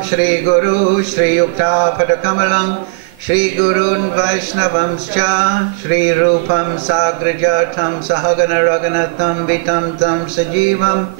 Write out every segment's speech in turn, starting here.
Shubham Shri Guru Shri Yukta Padakamalam Shri Gurun Vaishnavamscha Shri Rupam Sagrajatam Sahagana Raganatam Vitam Tam Sajivam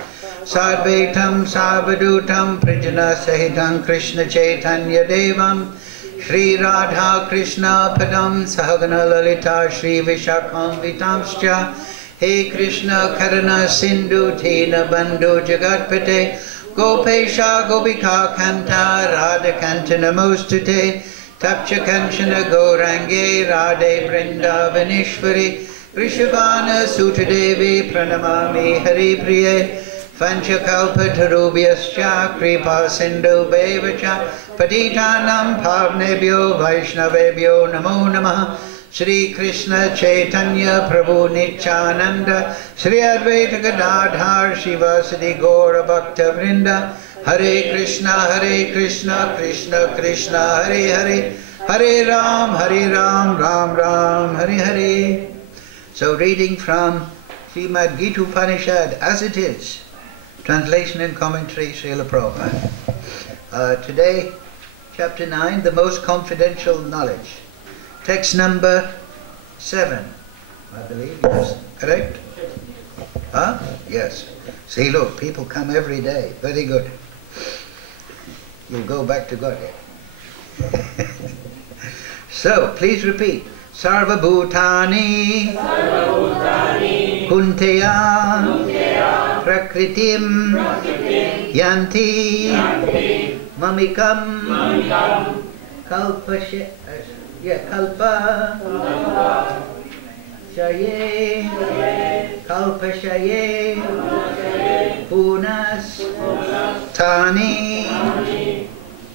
Sarvetam Sarvadutam Prijana Sahitam Krishna Chaitanya Devam Shri Radha Krishna Padam Sahagana Lalita Shri Vishakam Vitamscha He Krishna Karana Sindhu Tina Bandhu Jagatpate Gopesha Gopika Kanta Radha Kanta Namostute Tapcha Kanchana Gaurange Radhe Vrindavanishwari Rishabhana Sutadevi Pranamami Hari Priye Panchakalpatarubhyascha Kripa Sindhu Bevacha Patitanam Pavnebhyo Vaishnavebhyo Namo Namaha Shri Krishna Chaitanya Prabhu Nityananda Shri Advaita Gadadhar Shivasadi Gaura Bhakta Vrinda Hare Krishna Krishna Krishna Hare Hare Hare Ram Ram Ram Hare Hare. So reading from Srimad Gita Upanishad as it is, translation and commentary Srila Prabhupada. Today chapter 9, the most confidential knowledge. Text number 7, I believe, yes, correct? Huh? Yes. See, look, people come every day. Very good. You'll go back to Godhead. So, please repeat. Sarva Bhutani Kunteya Prakritim Yanti Mamikam Kalpa Shaye Punas Tani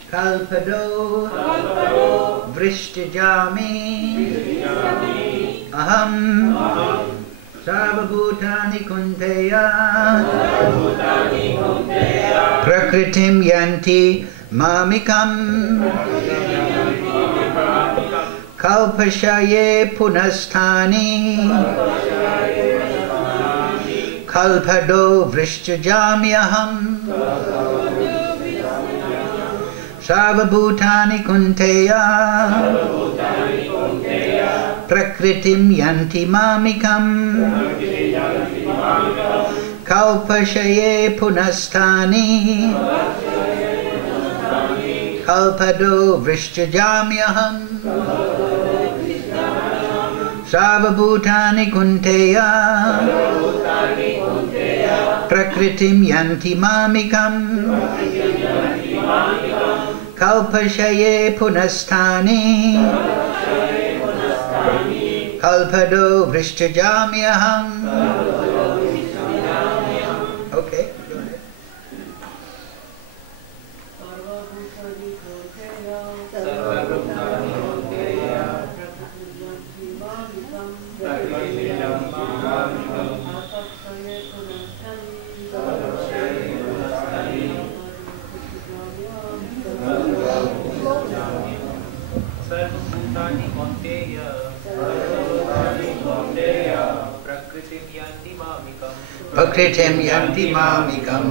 Kalpado Vrishtajami Aham Sarvabhutani Kunteya Prakritim Yanti Mamikam Kalpashaye Punasthani Kalpado Vrishtajamyaham Sarvabhutani Kunteya Prakritim Yanti Mamikam Kalpashaye Punasthani Kalpado Vrishtajamyaham Sarvabhutani Kunteya Prakritim Yanti Mamikam Kalpashaye Punasthani Kalpado Vrishtajamyaham. Okay, go ahead. Prakritim Yanti Mamikam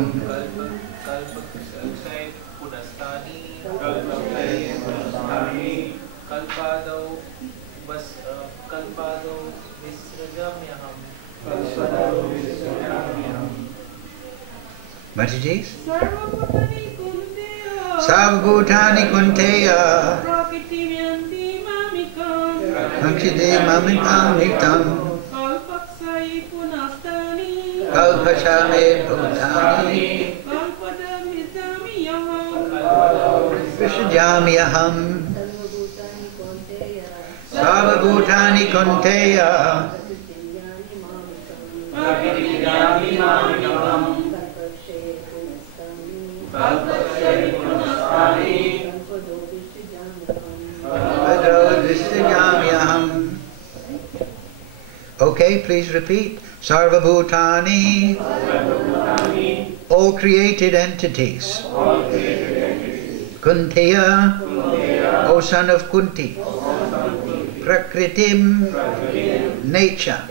Kalpado Visrajamyaham. Mataji? Sarvabhutani Kunteya Prakritim Yanti Mamikam Prakritim Mamikam Kalpashame Bhutani Vishrajamyaham Sarvabhutani Kunteya Vishrajamyaham. Okay, please repeat. Sarvabhutani, all created entities. Kunteya, O son of Kunti. Prakritim, nature.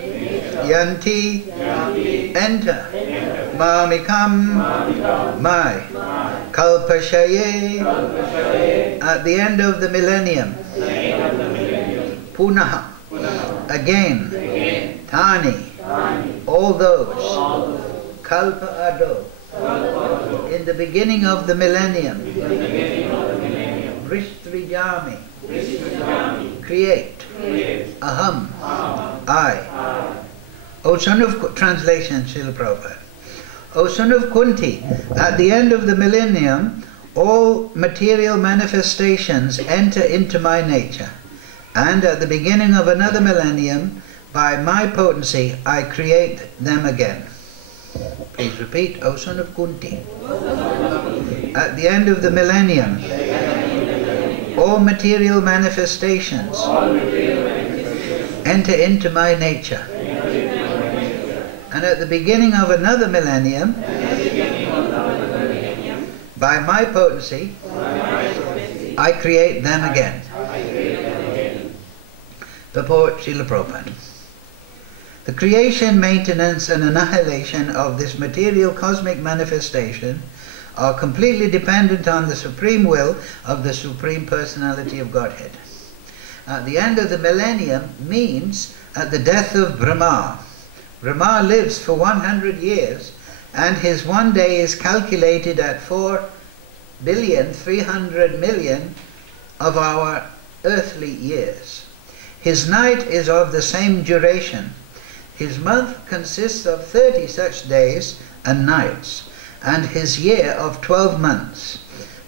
Yanti, enter. Mamikam, my. Kalpashaye, at the end of the millennium. Punaha, again. Tani, all those. Kalpa ado, in the beginning of the millennium. Vristrijami, create. Aham, I. O son of, translation, Srila Prabhupada. O son of Kunti, at the end of the millennium, all material manifestations enter into my nature, and at the beginning of another millennium, by my potency, I create them again. Please repeat, O son of Kunti. At the end of the millennium, all material manifestations enter into my nature. And at the beginning of another millennium, by my potency, I create them again. Purport, Srila Prabhupada. The creation, maintenance and annihilation of this material cosmic manifestation are completely dependent on the supreme will of the Supreme Personality of Godhead. At the end of the millennium means at the death of Brahma. Brahma lives for 100 years and his one day is calculated at 4,300,000,000 of our earthly years. His night is of the same duration. His month consists of 30 such days and nights, and his year of 12 months.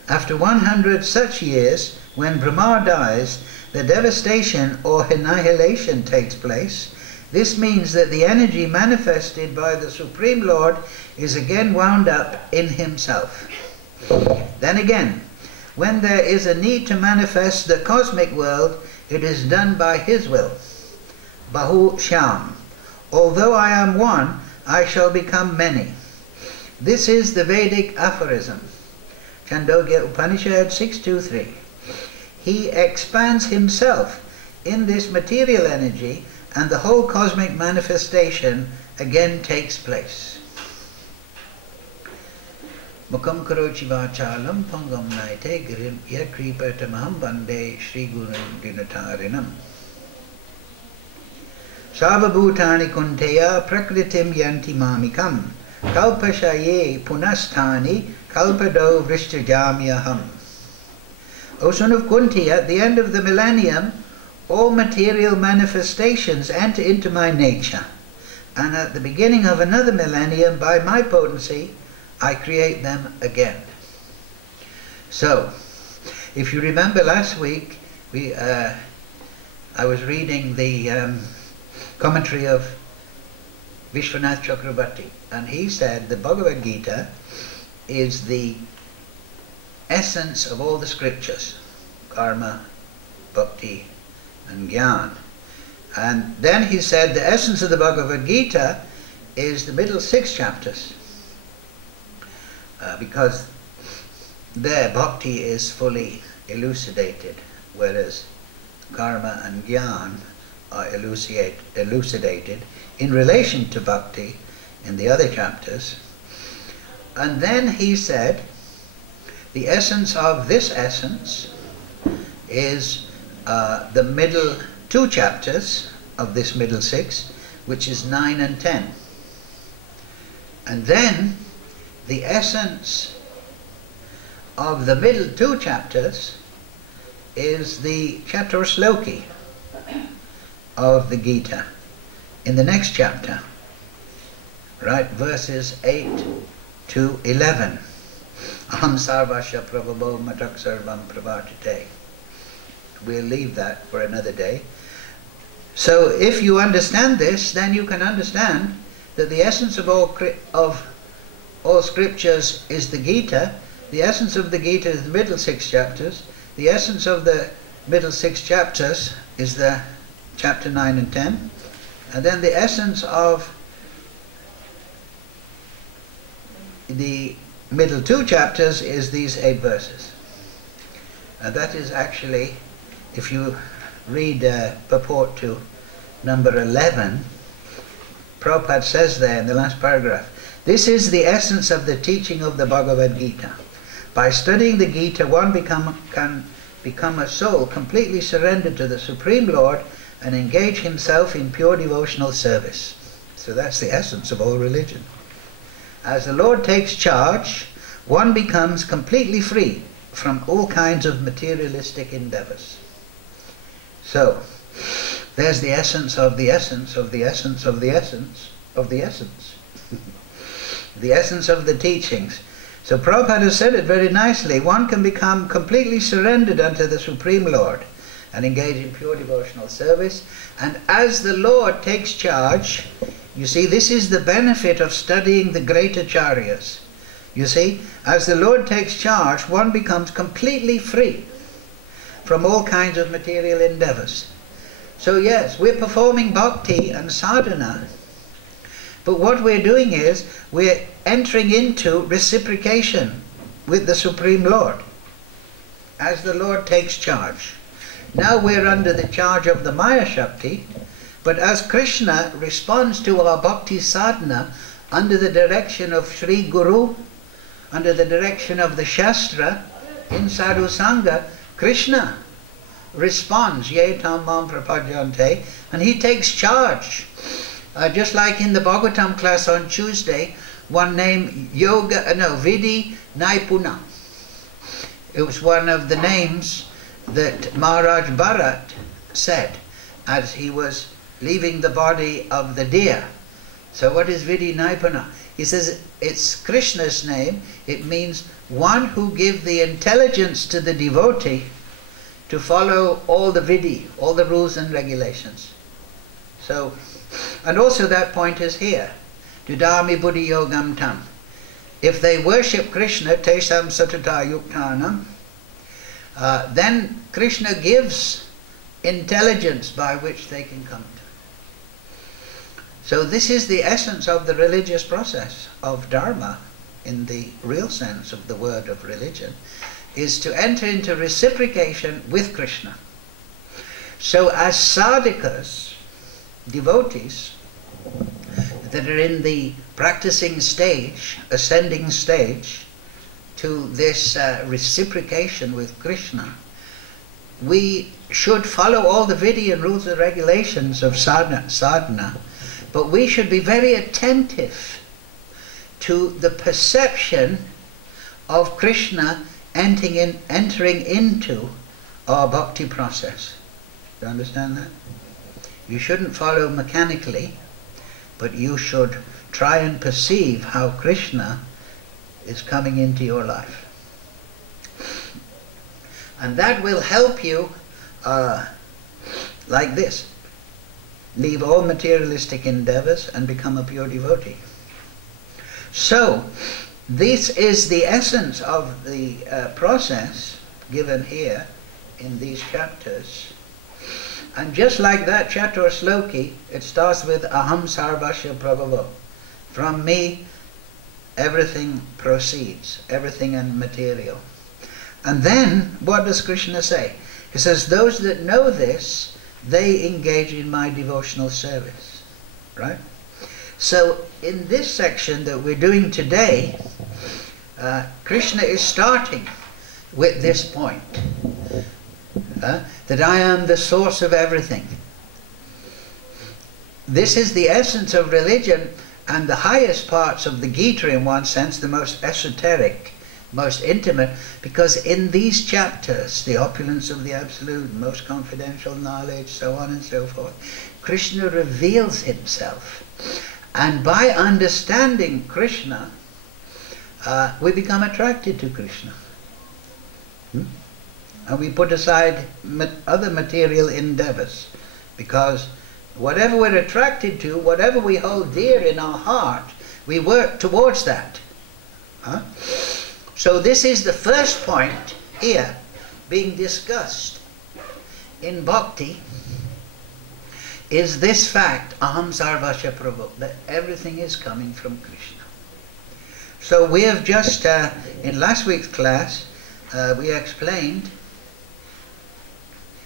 After 100 such years, when Brahma dies, the devastation or annihilation takes place. This means that the energy manifested by the Supreme Lord is again wound up in himself. Then again, when there is a need to manifest the cosmic world, it is done by his will. Bahu Sham. Although I am one, I shall become many. This is the Vedic aphorism. Chandogya Upanishad 6.2.3. He expands himself in this material energy and the whole cosmic manifestation again takes place. Mukam karochi vachalam pangam naite girim yakripatamaham bande Shri Gurum Dinatarinam. Savabhutani kunteya prakritim yanti mamikam kalpashaye punasthani kalpado vrishtajamyaham. O son of Kunti, at the end of the millennium, all material manifestations enter into my nature, and at the beginning of another millennium, by my potency, I create them again. So, if you remember last week, I was reading the commentary of Vishwanath Chakrabarti, and he said the Bhagavad Gita is the essence of all the scriptures, karma, bhakti and jnana. And then he said the essence of the Bhagavad Gita is the middle 6 chapters, because there bhakti is fully elucidated, whereas karma and jnana are elucidated in relation to bhakti in the other chapters. And then he said the essence of this essence is the middle 2 chapters of this middle 6, which is 9 and 10. And then the essence of the middle 2 chapters is the Chaturshloki of the Gita in the next chapter, right, verses 8 to 11. Aham sarvasya prabhavo matak sarvam pravartate. We'll leave that for another day. So if you understand this, then you can understand that the essence of all scriptures is the Gita. The essence of the Gita is the middle 6 chapters. The essence of the middle 6 chapters is the chapter 9 and 10. And then the essence of the middle 2 chapters is these 8 verses. And that is actually, if you read purport to number 11, Prabhupada says there in the last paragraph, this is the essence of the teaching of the Bhagavad Gita. By studying the Gita, one can become a soul completely surrendered to the Supreme Lord and engage himself in pure devotional service. So that's the essence of all religion. As the Lord takes charge, one becomes completely free from all kinds of materialistic endeavors. So, there's the essence of the essence of the essence of the essence of the essence. The essence of the teachings. So Prabhupada has said it very nicely. One can become completely surrendered unto the Supreme Lord and engage in pure devotional service. And as the Lord takes charge, you see, this is the benefit of studying the great acharyas. You see, as the Lord takes charge, one becomes completely free from all kinds of material endeavors. So yes, we're performing bhakti and sadhana, but what we're doing is we're entering into reciprocation with the Supreme Lord as the Lord takes charge. Now we're under the charge of the Maya Shakti, but as Krishna responds to our bhakti sadhana under the direction of Sri Guru, under the direction of the Shastra, in Sadhu Sangha, Krishna responds, Ye tam mam prapadyante, and he takes charge. Just like in the Bhagavatam class on Tuesday, one named Vidi Naipuna. It was one of the names that Maharaj Bharat said as he was leaving the body of the deer. So what is Vidi Naipuna? He says it's Krishna's name. It means one who gives the intelligence to the devotee to follow all the vidi, all the rules and regulations. So, and also that point is here. Dudami buddhi yogam tam. If they worship Krishna, tesam satata yuktanam, then Krishna gives intelligence by which they can come to. So this is the essence of the religious process of Dharma, in the real sense of the word of religion, is to enter into reciprocation with Krishna. So as sadhakas, devotees that are in the practicing stage, ascending stage, to this reciprocation with Krishna, we should follow all the vidya and rules and regulations of sadhana, but we should be very attentive to the perception of Krishna entering into our bhakti process. Do you understand that? You shouldn't follow mechanically, but you should try and perceive how Krishna is coming into your life. And that will help you like this. Leave all materialistic endeavors and become a pure devotee. So, this is the essence of the process given here in these chapters. And just like that Chatur Sloki, it starts with Aham Sarvasya Prabhavo. From me, everything proceeds, everything and material. And then, what does Krishna say? He says, those that know this, they engage in my devotional service. Right? So, in this section that we're doing today, Krishna is starting with this point. That I am the source of everything. This is the essence of religion and the highest parts of the Gita, in one sense, the most esoteric, most intimate, because in these chapters, the opulence of the Absolute, most confidential knowledge, so on and so forth, Krishna reveals himself. And by understanding Krishna, we become attracted to Krishna. And we put aside other material endeavors, because whatever we're attracted to, whatever we hold dear in our heart, we work towards that. So this is the first point here being discussed in bhakti, is this fact, aham sarvasya prabhu, that everything is coming from Krishna. So we have just, in last week's class, we explained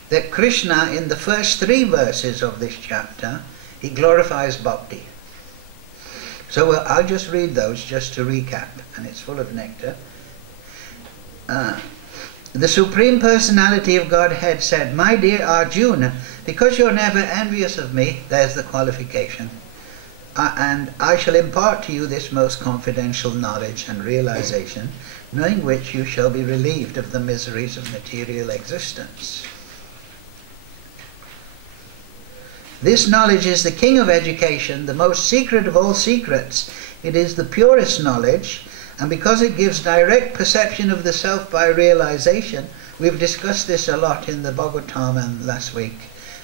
that Krishna, in the first 3 verses of this chapter, he glorifies bhakti. So I'll just read those just to recap, and it's full of nectar. The Supreme Personality of Godhead said, "My dear Arjuna, because you're never envious of me," there's the qualification, "and I shall impart to you this most confidential knowledge and realization, knowing which you shall be relieved of the miseries of material existence. This knowledge is the king of education, the most secret of all secrets. It is the purest knowledge, and because it gives direct perception of the self by realization," we've discussed this a lot in the Bhagavatam last week,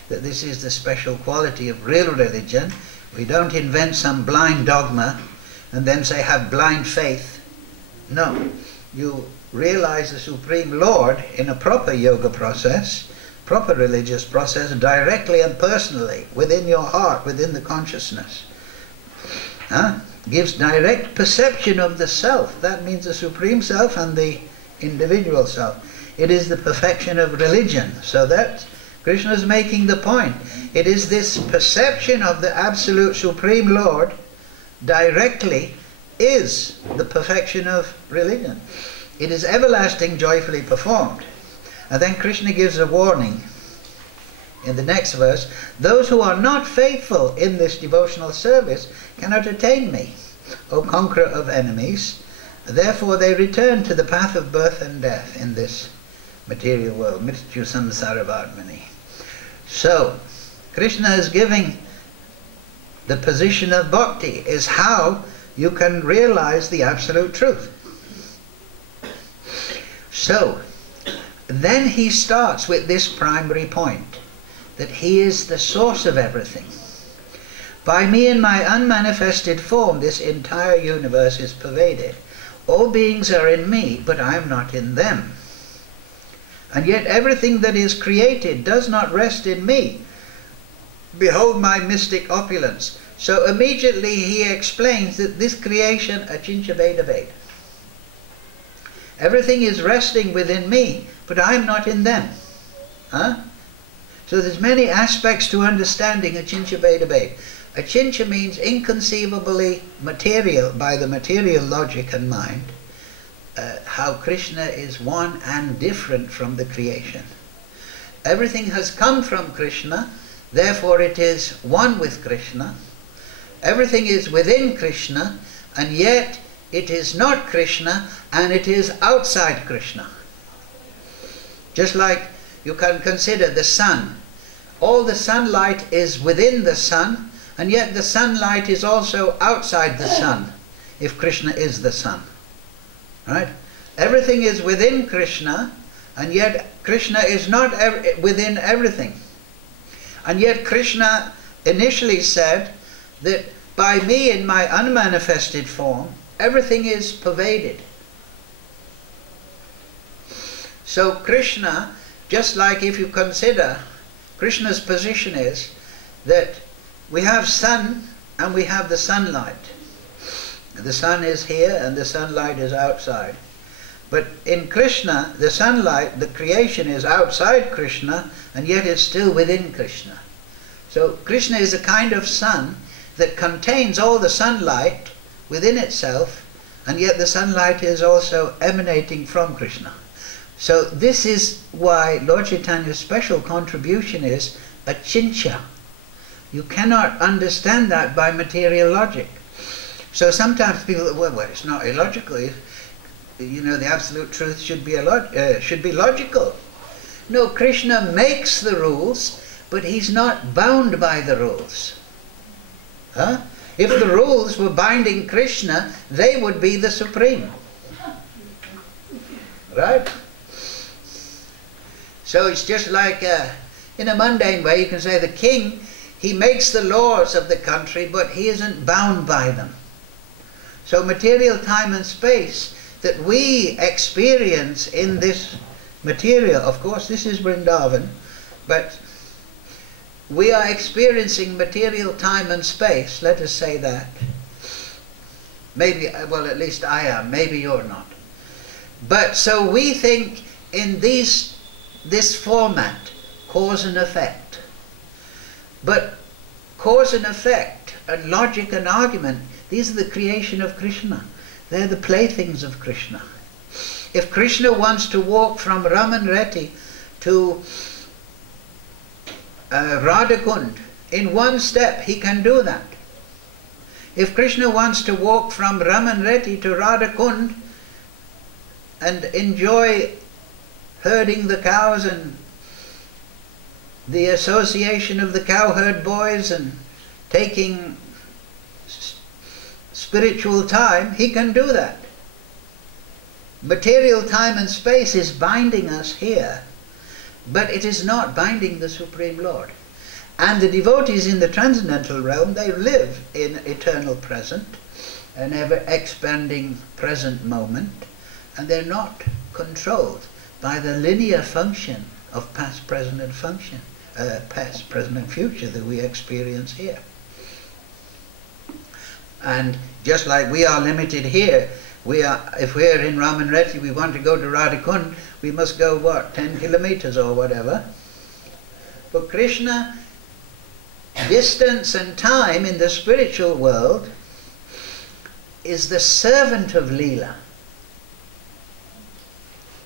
that this is the special quality of real religion. We don't invent some blind dogma and then say have blind faith. No, you realize the Supreme Lord in a proper yoga process, proper religious process, directly and personally, within your heart, within the consciousness. Gives direct perception of the self. That means the Supreme Self and the individual self. It is the perfection of religion. So that Krishna is making the point. It is this perception of the Absolute Supreme Lord directly is the perfection of religion. It is everlasting, joyfully performed. And then Krishna gives a warning in the next verse: "Those who are not faithful in this devotional service cannot attain me, O conqueror of enemies. Therefore they return to the path of birth and death in this material world." Mrityu samsaravarmani. So, Krishna is giving the position of bhakti, is how you can realize the absolute truth. So, then he starts with this primary point, that he is the source of everything. "By me in my unmanifested form, this entire universe is pervaded. All beings are in me, but I am not in them. And yet everything that is created does not rest in me. Behold my mystic opulence." So immediately he explains that this creation, achincha vedaved. Everything is resting within me, but I am not in them. So there's many aspects to understanding achincha vedaved. Achincha means inconceivably material by the material logic and mind. How Krishna is one and different from the creation. Everything has come from Krishna, therefore it is one with Krishna. Everything is within Krishna, and yet it is not Krishna, and it is outside Krishna. Just like you can consider the sun. All the sunlight is within the sun, and yet the sunlight is also outside the sun, if Krishna is the sun. Right? Everything is within Krishna, and yet Krishna is not within everything. And yet Krishna initially said that by me in my unmanifested form, everything is pervaded. So Krishna, just like if you consider, Krishna's position is that we have sun and we have the sunlight. The sun is here and the sunlight is outside. But in Krishna, the sunlight, the creation is outside Krishna, and yet it's still within Krishna. So Krishna is a kind of sun that contains all the sunlight within itself, and yet the sunlight is also emanating from Krishna. So this is why Lord Chaitanya's special contribution is achincha. You cannot understand that by material logic. So sometimes people, well, it's not illogical. You know, the absolute truth should be logical. No, Krishna makes the rules, but he's not bound by the rules. If the rules were binding Krishna, they would be the supreme. Right? So it's just like, in a mundane way, you can say the king, he makes the laws of the country, but he isn't bound by them. So material time and space that we experience in this material, of course this is Vrindavan, but we are experiencing material time and space, let us say that. Maybe, well, at least I am, maybe you're not. But so we think in this format, cause and effect. But cause and effect, and logic and argument, these are the creation of Krishna. They're the playthings of Krishna. If Krishna wants to walk from Ramanreti to Radhakund in one step, he can do that. If Krishna wants to walk from Ramanreti to Radhakund and enjoy herding the cows and the association of the cowherd boys and taking spiritual time, he can do that. Material time and space is binding us here, but it is not binding the Supreme Lord. And the devotees in the transcendental realm, they live in eternal present, an ever-expanding present moment, and they're not controlled by the linear function of past, present, and function, past, present, and future that we experience here. And just like we are limited here, if we're in Ramanreti, we want to go to Radhakund, we must go, what, 10 kilometers or whatever. For Krishna, distance and time in the spiritual world is the servant of Leela.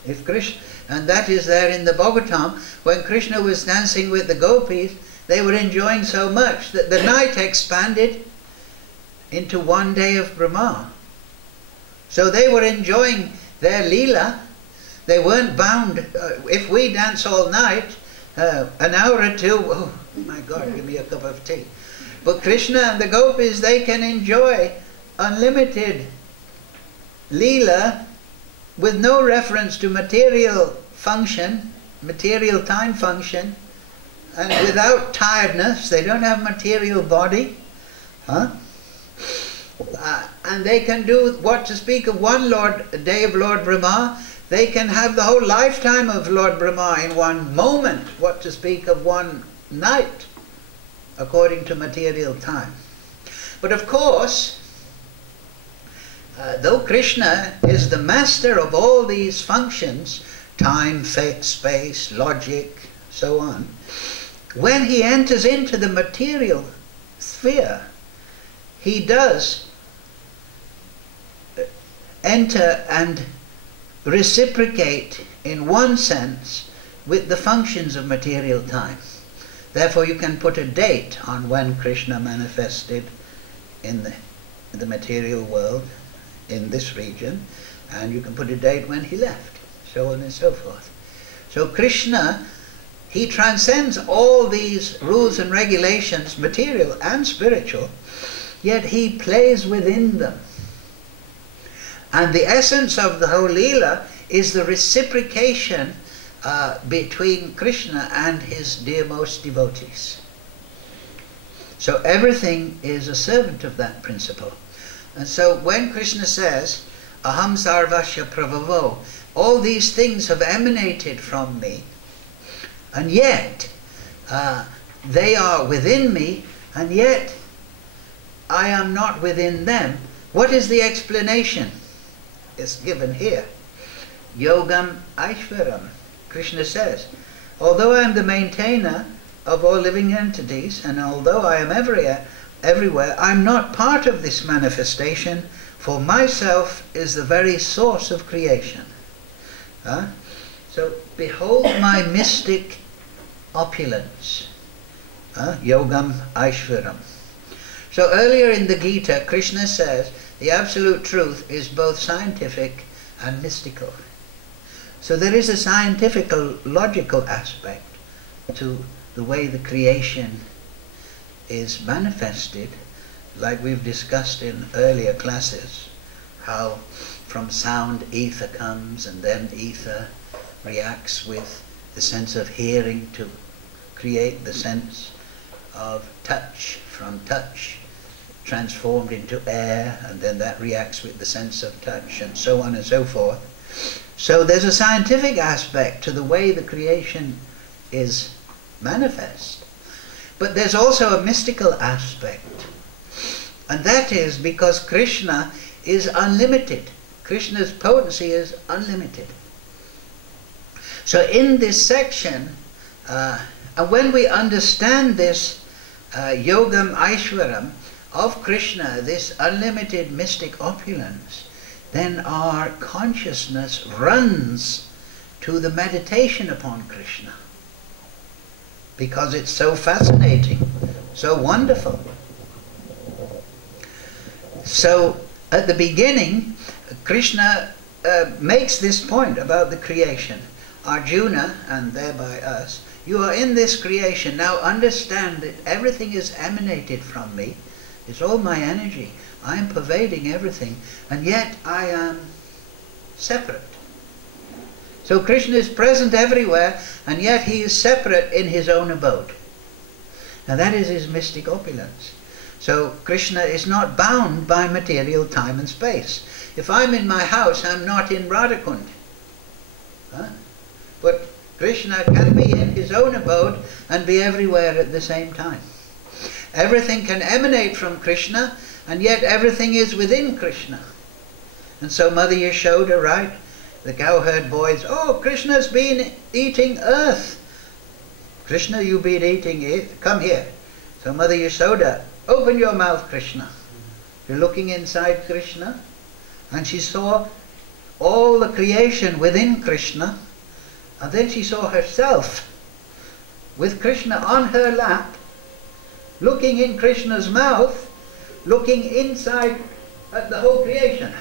If Krishna, and that is there in the Bhagavatam, when Krishna was dancing with the gopis, they were enjoying so much that the night expanded into one day of Brahma. So they were enjoying their Leela. They weren't bound. If we dance all night, an hour or two, oh my God, give me a cup of tea. But Krishna and the gopis, they can enjoy unlimited Leela with no reference to material function, material time function, and without tiredness. They don't have material body. And they can do, what to speak of one day of Lord Brahma, they can have the whole lifetime of Lord Brahma in one moment, what to speak of one night, according to material time. But of course, though Krishna is the master of all these functions, time, space, logic, so on, when he enters into the material sphere, he does enter and reciprocate in one sense with the functions of material time. Therefore you can put a date on when Krishna manifested in the material world, in this region, and you can put a date when he left, so on and so forth. So Krishna, he transcends all these rules and regulations, material and spiritual, yet he plays within them. And the essence of the whole Leela is the reciprocation between Krishna and his dearmost devotees. So everything is a servant of that principle. And so when Krishna says, Aham sarvasya pravavo, all these things have emanated from me, and yet they are within me, and yet I am not within them. What is the explanation? It's given here. Yogam Aishwaram. Krishna says, although I am the maintainer of all living entities, and although I am everywhere, I am not part of this manifestation, for myself is the very source of creation. So behold my mystic opulence. Yogam Aishwaram. So earlier in the Gita, Krishna says the absolute truth is both scientific and mystical. So there is a scientific, logical aspect to the way the creation is manifested, like we've discussed in earlier classes, how from sound ether comes, and then ether reacts with the sense of hearing to create the sense of touch, from touch transformed into air, and then that reacts with the sense of touch, and so on and so forth. So there's a scientific aspect to the way the creation is manifest. But there's also a mystical aspect. And that is because Krishna is unlimited. Krishna's potency is unlimited. So in this section, and when we understand this Yogam Aishwaram of Krishna, this unlimited mystic opulence, then our consciousness runs to the meditation upon Krishna, because it's so fascinating, so wonderful. So at the beginning, Krishna makes this point about the creation. Arjuna, and thereby us, you are in this creation. Now understand that everything is emanated from me. It's all my energy. I am pervading everything, and yet I am separate. So Krishna is present everywhere, and yet he is separate in his own abode. Now that is his mystic opulence. So Krishna is not bound by material time and space. If I'm in my house, I'm not in Radhakund. But Krishna can be in his own abode and be everywhere at the same time. Everything can emanate from Krishna, and yet everything is within Krishna. And so Mother Yashoda, right, the cowherd boys, oh, Krishna's been eating earth. Krishna, you've been eating it, come here. So Mother Yashoda, open your mouth, Krishna. You're looking inside Krishna, and she saw all the creation within Krishna, and then she saw herself with Krishna on her lap, looking in Krishna's mouth, looking inside at the whole creation.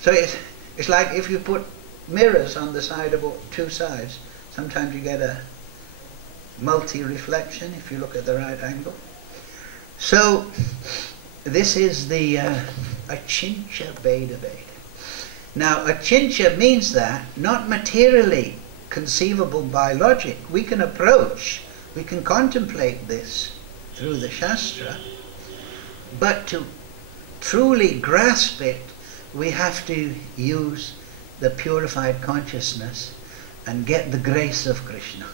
So it's like if you put mirrors on the side of two sides, sometimes you get a multi-reflection if you look at the right angle. So this is the Achincha Veda Veda. Now Achincha means that, not materially conceivable by logic. We can approach, we can contemplate this through the Shastra, but to truly grasp it, we have to use the purified consciousness and get the grace of Krishna.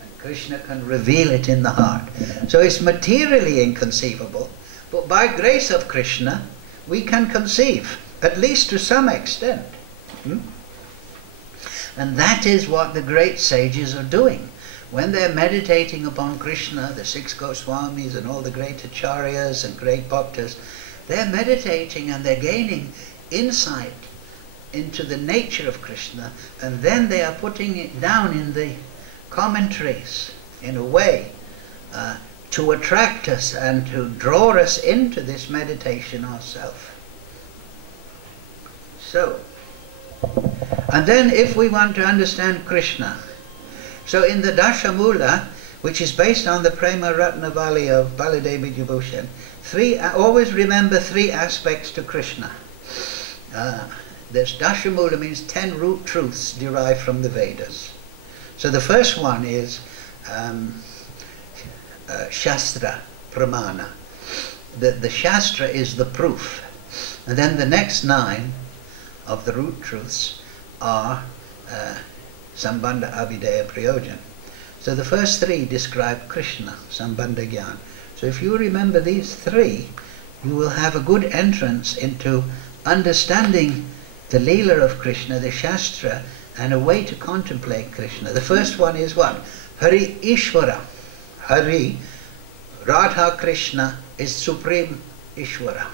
And Krishna can reveal it in the heart. So it's materially inconceivable, but by grace of Krishna, we can conceive, at least to some extent. And that is what the great sages are doing. When they're meditating upon Krishna, the 6 Goswamis and all the great acharyas and great bhaktas, they're meditating and they're gaining insight into the nature of Krishna, and then they are putting it down in the commentaries in a way to attract us and to draw us into this meditation ourselves. So, and then if we want to understand Krishna, so in the Dashamula, which is based on the Prema Ratnavali of Baladevi Vibhushan, always remember 3 aspects to Krishna. This Dashamula means 10 root truths derived from the Vedas. So the first one is Shastra, Pramana. The Shastra is the proof. And then the next 9 of the root truths are Sambandha, Abhideya, Prayojan. So the first 3 describe Krishna, Sambandha, Gyan. So if you remember these 3, you will have a good entrance into understanding the Leela of Krishna, the Shastra, and a way to contemplate Krishna. The first one is what? Hari Ishvara. Hari, Radha Krishna is Supreme Ishvara.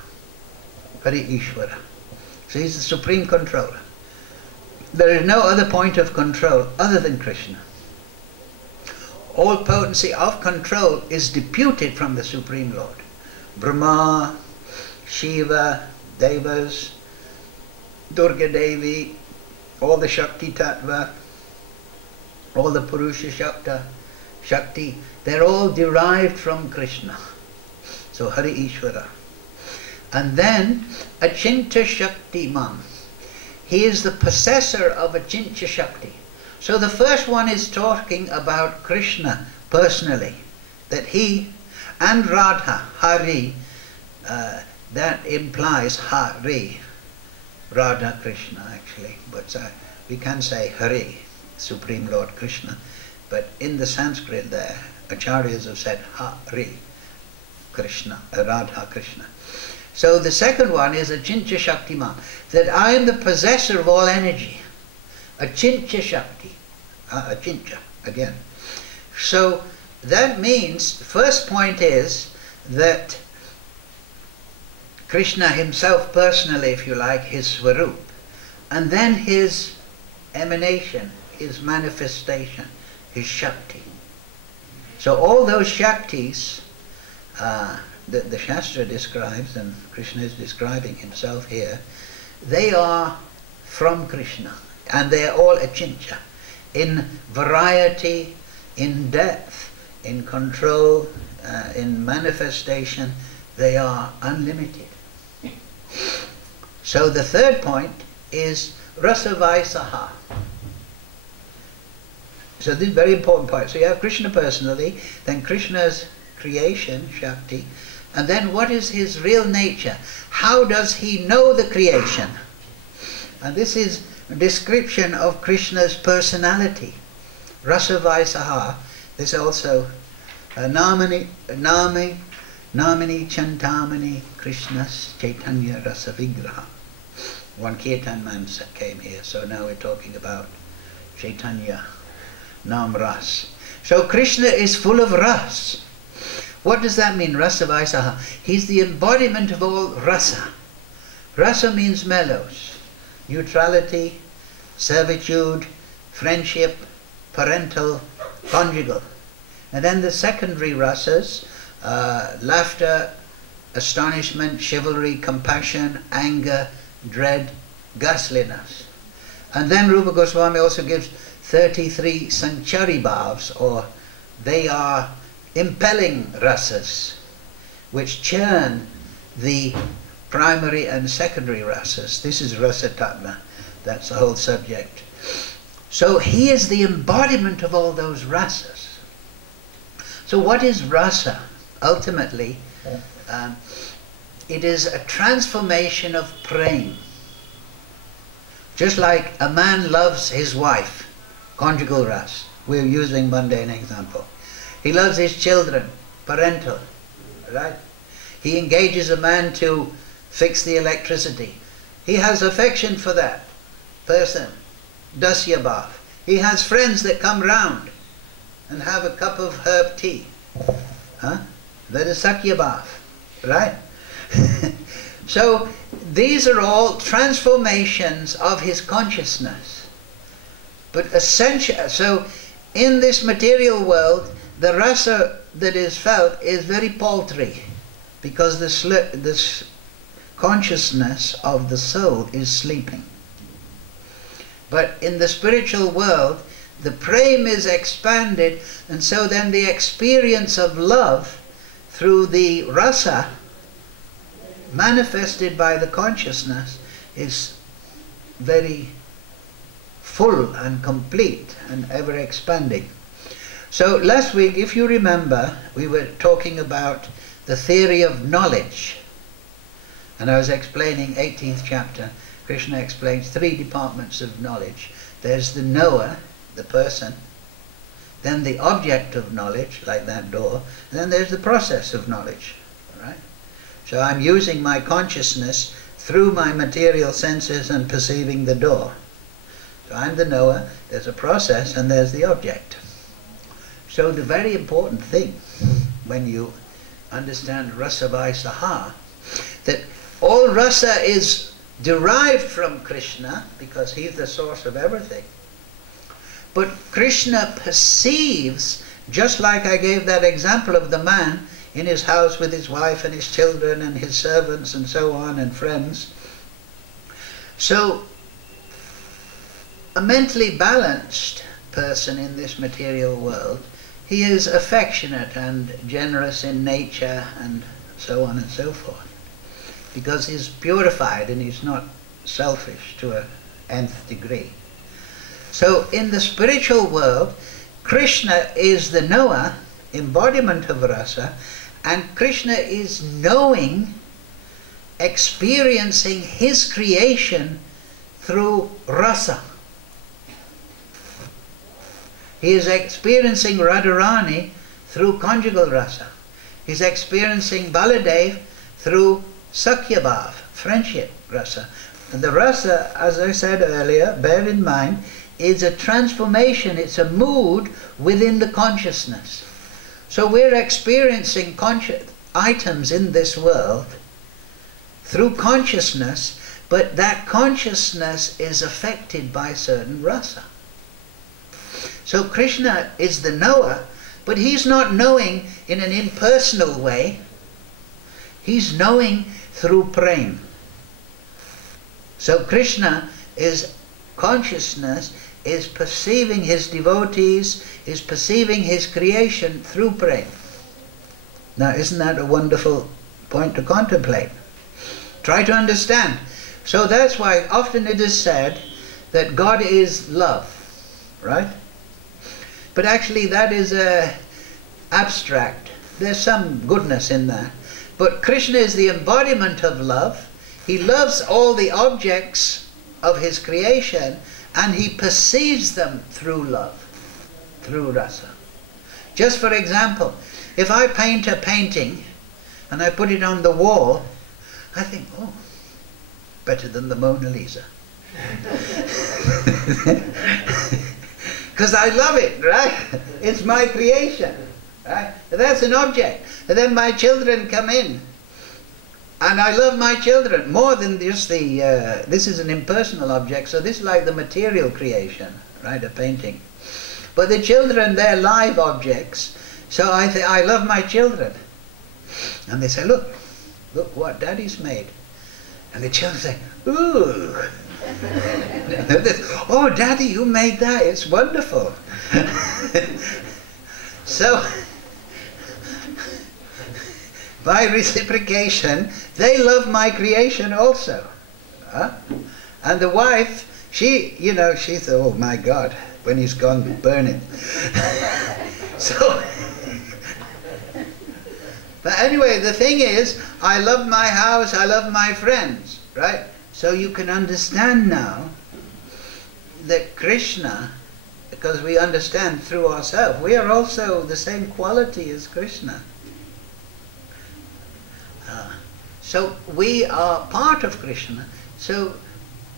Hari Ishvara. So he's the supreme controller. There is no other point of control other than Krishna. All potency of control is deputed from the Supreme Lord. Brahma, Shiva, Devas, Durga Devi, all the Shakti Tattva, all the Purusha Shakti, they're all derived from Krishna. So Hari Ishvara. And then Achinta Shakti Mam. He is the possessor of Achinta Shakti. So the first one is talking about Krishna personally, that he and Radha, Hari, that implies Hari, Radha Krishna actually, but we can say Hari, Supreme Lord Krishna, but in the Sanskrit there, Acharyas have said Hari, Krishna, Radha Krishna. So the second one is Achincha Shakti Ma, that I am the possessor of all energy. Achincha Shakti. Achincha, again. So that means, the first point is that Krishna himself personally, if you like, his Swarup, and then his emanation, his manifestation, his Shakti. So all those Shaktis that the Shastra describes, and Krishna is describing himself here, they are from Krishna, and they are all achintya, in variety, in depth, in control, in manifestation. They are unlimited. So the third point is rasavaisaha. So this is a very important point. So you have Krishna personally, then Krishna's creation, Shakti, and then what is his real nature? How does he know the creation? And this is a description of Krishna's personality. Rasavaisaha. This also Namani Chantamani Krishna's Chaitanya Rasa Vigraha. One Kirtan man came here, so now we're talking about Chaitanya Nam Ras. So Krishna is full of ras. What does that mean, Rasavaisaha? He's the embodiment of all rasa. Rasa means mellows, neutrality, servitude, friendship, parental, conjugal. And then the secondary rasas, laughter, astonishment, chivalry, compassion, anger, dread, ghastliness. And then Rupa Goswami also gives 33 sanchari bhavs, or they are impelling rasas, which churn the primary and secondary rasas. This is rasa tatma. That's the whole subject. So he is the embodiment of all those rasas. So what is rasa? Ultimately, it is a transformation of prema. Just like a man loves his wife, conjugal ras. We're using mundane example. He loves his children, parental, right? He engages a man to fix the electricity. He has affection for that person, dasya bhav. He has friends that come round and have a cup of herb tea. That is sakya bhav, right? So these are all transformations of his consciousness. But essential, so in this material world, the rasa that is felt is very paltry, because this consciousness of the soul is sleeping. But in the spiritual world, the prema is expanded, and so then the experience of love through the rasa manifested by the consciousness is very full and complete and ever expanding. So last week, if you remember, we were talking about the theory of knowledge, and I was explaining 18th chapter. Krishna explains 3 departments of knowledge. There's the knower, the person, then the object of knowledge, like that door, and then there's the process of knowledge, right? So I'm using my consciousness through my material senses and perceiving the door. So I'm the knower, there's a process, and there's the object. So the very important thing when you understand rasavaisaha, that all rasa is derived from Krishna because he's the source of everything. But Krishna perceives, just like I gave that example of the man in his house with his wife and his children and his servants and so on and friends. So a mentally balanced person in this material world, he is affectionate and generous in nature and so on and so forth, because he's purified and he's not selfish to an nth degree. So in the spiritual world, Krishna is the knower, embodiment of rasa, and Krishna is knowing, experiencing his creation through rasa. He is experiencing Radharani through conjugal rasa. He's experiencing Baladev through sakya bhav, friendship rasa. And the rasa, as I said earlier, bear in mind, is a transformation, it's a mood within the consciousness. So we're experiencing items in this world through consciousness, but that consciousness is affected by certain rasa. So Krishna is the knower, but he's not knowing in an impersonal way. He's knowing through prema. So Krishna is consciousness, is perceiving his devotees, is perceiving his creation through prema. Now, isn't that a wonderful point to contemplate? Try to understand. So that's why often it is said that God is love, right? But actually that is abstract. There's some goodness in that. But Krishna is the embodiment of love. He loves all the objects of his creation, and he perceives them through love, through rasa. Just for example, if I paint a painting and I put it on the wall, I think, oh, better than the Mona Lisa. Because I love it, right? It's my creation, right? That's an object. And then my children come in, and I love my children more than just the, this is an impersonal object, so this is like the material creation, right, a painting. But the children, they're live objects, so I think I love my children. And they say, look what Daddy's made. And the children say, ooh. Oh, Daddy, you made that, it's wonderful. So, by reciprocation, they love my creation also. And the wife, she, you know, she thought, oh my God, when he's gone, burn it. So, but anyway, the thing is, I love my house, I love my friends, right? So you can understand now that Krishna, because we understand through ourselves, we are also the same quality as Krishna. So we are part of Krishna. So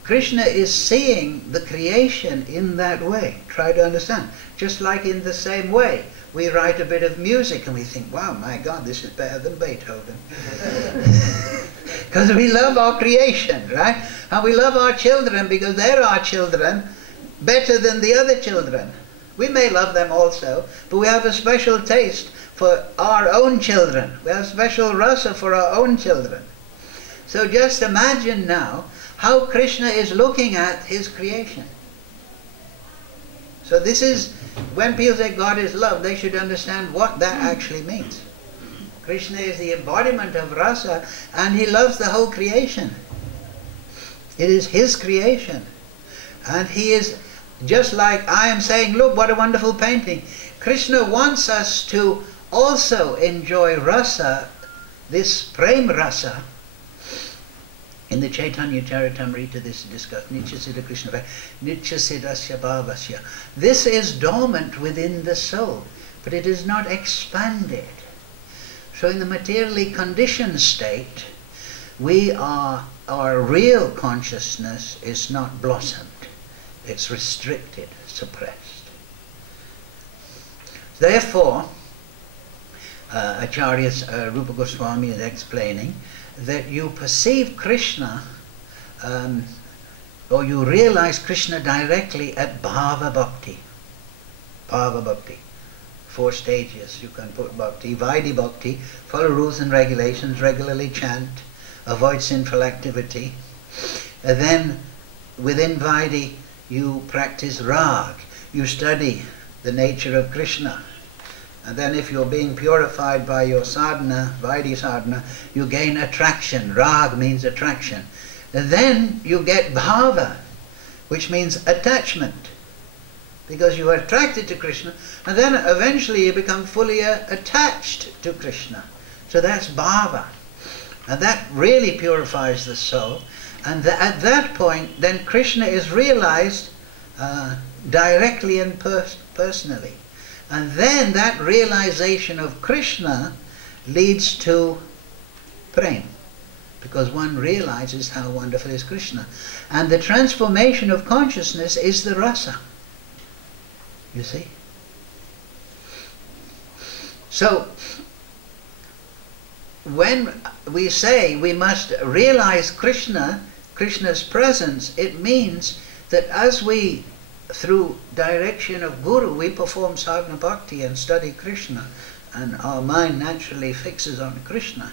Krishna is seeing the creation in that way. Try to understand. Just like in the same way, we write a bit of music and we think, wow, my God, this is better than Beethoven. Because we love our creation, right? And we love our children because they're our children better than the other children. We may love them also, but we have a special taste for our own children. We have special rasa for our own children. So just imagine now how Krishna is looking at his creation. So this is, when people say God is love, they should understand what that actually means. Krishna is the embodiment of rasa, and he loves the whole creation. It is his creation. And he is, just like I am saying, look what a wonderful painting. Krishna wants us to also enjoy rasa, this prema rasa. In the Chaitanya Charitamrita this is discussed, Nityasiddha Krishna, Nityasiddhasya bhavasya. This is dormant within the soul, but it is not expanded. So in the materially conditioned state, our real consciousness is not blossomed. It's restricted, suppressed. Therefore, Acharya Rupa Goswami is explaining that you perceive Krishna, or you realize Krishna directly at bhava bhakti. Bhava bhakti. 4 stages you can put bhakti. Vaidhi bhakti, follow rules and regulations, regularly chant, avoid sinful activity. And then within Vaidhi you practice rag. You study the nature of Krishna. And then if you're being purified by your sadhana, Vaidhi sadhana, you gain attraction. Rag means attraction. And then you get bhava, which means attachment. Because you are attracted to Krishna, and then eventually you become fully attached to Krishna. So that's bhava. And that really purifies the soul. And at that point, then Krishna is realized directly and personally. And then that realization of Krishna leads to prema, because one realizes how wonderful is Krishna. And the transformation of consciousness is the rasa. You see? when we say we must realize Krishna's presence, it means that as we, through direction of Guru, we perform sadhana bhakti and study Krishna, and our mind naturally fixes on Krishna,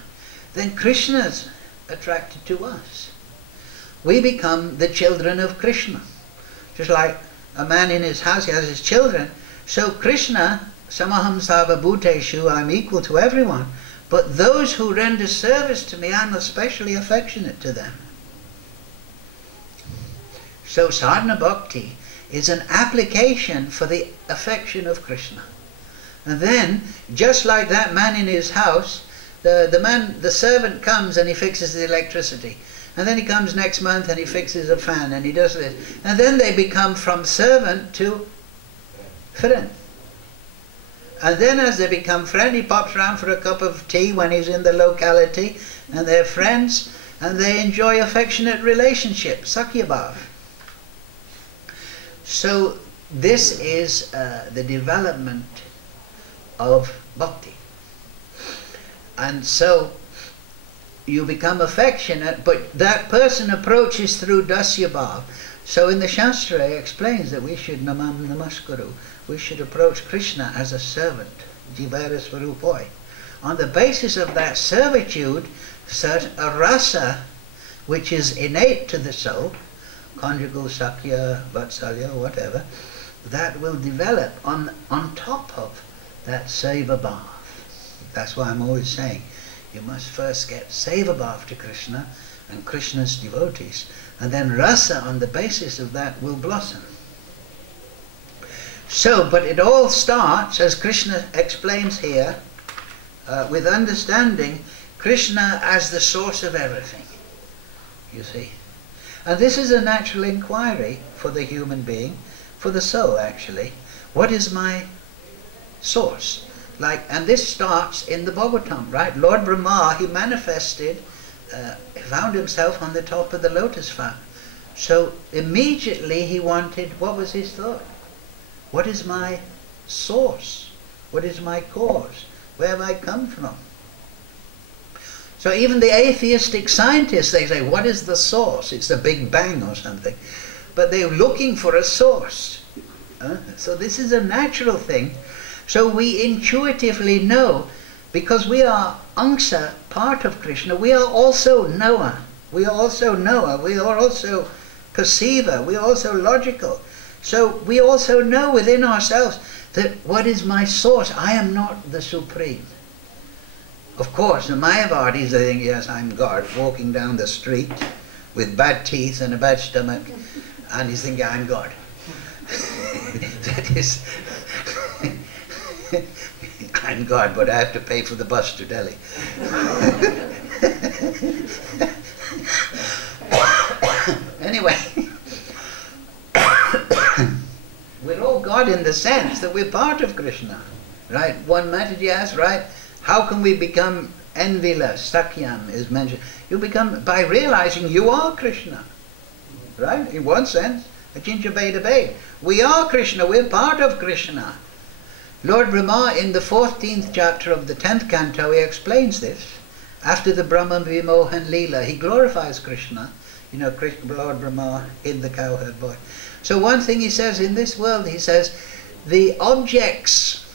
then Krishna's attracted to us. We become the children of Krishna. Just like a man in his house, he has his children. So Krishna, samaham sarva bhuteshu, I'm equal to everyone. But those who render service to me, I'm especially affectionate to them. So sadhana bhakti is an application for the affection of Krishna. And then, just like that man in his house, the servant comes and he fixes the electricity. And then he comes next month and he fixes a fan and he does this. And then they become from servant to friend. And then as they become friend, he pops round for a cup of tea when he's in the locality, and they're friends, and they enjoy affectionate relationship, Sakya Bhav. So this is the development of bhakti. And so you become affectionate, but that person approaches through dasya bhav. So in the Shastra it explains that we should namam namaskuru. We should approach Krishna as a servant, jivara svarupoi. On the basis of that servitude, a rasa, which is innate to the soul, conjugal sakya, vatsalya, whatever, that will develop on top of that seva bhav. That's why I'm always saying, you must first get seva bhav to Krishna and Krishna's devotees, and then rasa on the basis of that will blossom. So, but it all starts, as Krishna explains here, with understanding Krishna as the source of everything, you see. And this is a natural inquiry for the human being, for the soul actually. What is my source? And this starts in the Bhagavatam, right? Lord Brahma, he manifested, he found himself on the top of the lotus flower. So immediately he wanted, what was his thought? What is my source? What is my cause? Where have I come from? So even the atheistic scientists, they say, what is the source? It's the Big Bang or something. But they're looking for a source. So this is a natural thing. So we intuitively know, because we are Angsa, part of Krishna, we are also knower. We are also knower. We are also perceiver. We are also logical. So we also know within ourselves that what is my source? I am not the Supreme. Of course, the Mayavadis, they think, yes, I'm God, walking down the street with bad teeth and a bad stomach, and he's thinking, I'm God. That is, I'm God, but I have to pay for the bus to Delhi. Anyway, we're all God in the sense that we're part of Krishna, right? One Mataji asked, right, how can we become enviless? Sakyam is mentioned. You become by realizing you are Krishna, right? In one sense, Achincha Beda Beda. We are Krishna, we're part of Krishna. Lord Brahma, in the 14th chapter of the 10th canto, he explains this. After the Brahma Vimohan Leela, he glorifies Krishna. You know, Lord Brahma in the cowherd boy. So one thing he says, in this world, he says, the objects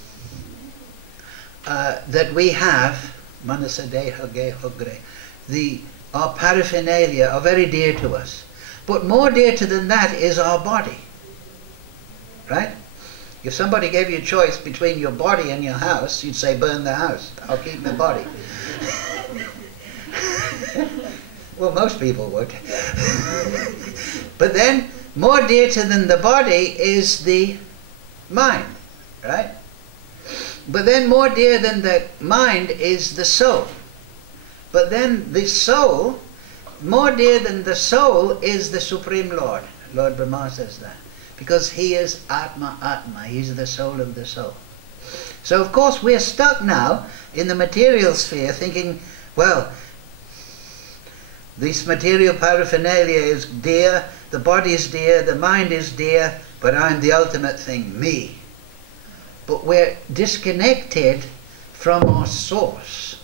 that we have, manasa deha ge our paraphernalia are very dear to us. But more dear than that is our body. Right? If somebody gave you a choice between your body and your house, you'd say, burn the house. I'll keep my body. Well, most people would. But then, more dear than the body is the mind, right? But then more dear than the mind is the soul. But then the soul, more dear than the soul is the Supreme Lord. Lord Brahma says that. Because he is Atma Atma, he's the soul of the soul. So of course we're stuck now in the material sphere thinking, well, this material paraphernalia is dear, the body is dear, the mind is dear, but I'm the ultimate thing, me. But we're disconnected from our source.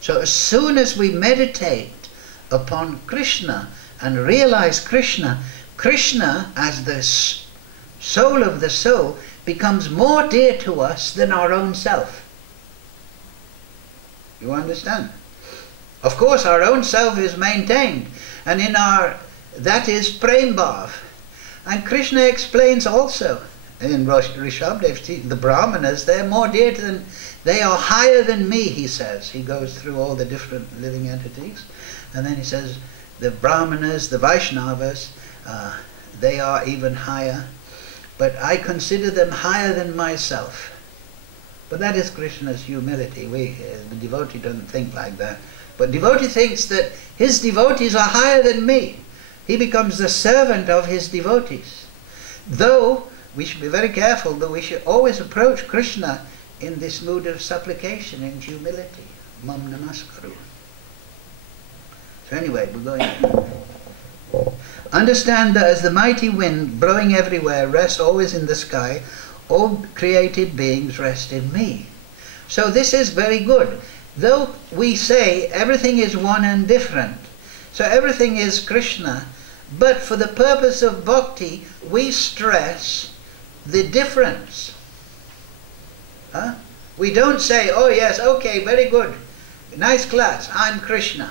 So as soon as we meditate upon Krishna and realize Krishna, Krishna as the soul of the soul becomes more dear to us than our own self. You understand? Of course our own self is maintained, and in our, that is Prem Bhav. And Krishna explains also in Rishabdev, the Brahmanas, they're more dear to them, they are higher than me, he says. He goes through all the different living entities, and then he says the Brahmanas, the Vaishnavas, they are even higher, but I consider them higher than myself. But that is Krishna's humility. The devotee doesn't think like that. But devotee thinks that his devotees are higher than me. He becomes the servant of his devotees. Though we should be very careful that we should always approach Krishna in this mood of supplication and humility. Mam namaskaru. So anyway, we're going. Understand that as the mighty wind blowing everywhere rests always in the sky, all created beings rest in me. So this is very good. Though we say everything is one and different, so everything is Krishna, but for the purpose of bhakti, we stress the difference. Huh? We don't say, oh yes, okay, very good, nice class, I'm Krishna.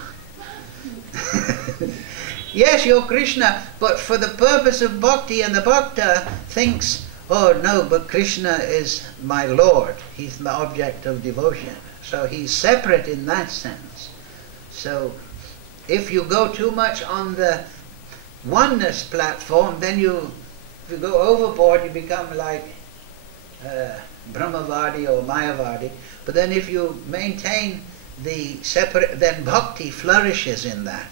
Yes, you're Krishna, but for the purpose of bhakti, and the bhakta thinks, oh no, but Krishna is my Lord, he's my object of devotion. So he's separate in that sense. So if you go too much on the oneness platform, then if you go overboard, you become like Brahmavadi or Mayavadi. But then if you maintain the separate, then bhakti flourishes in that.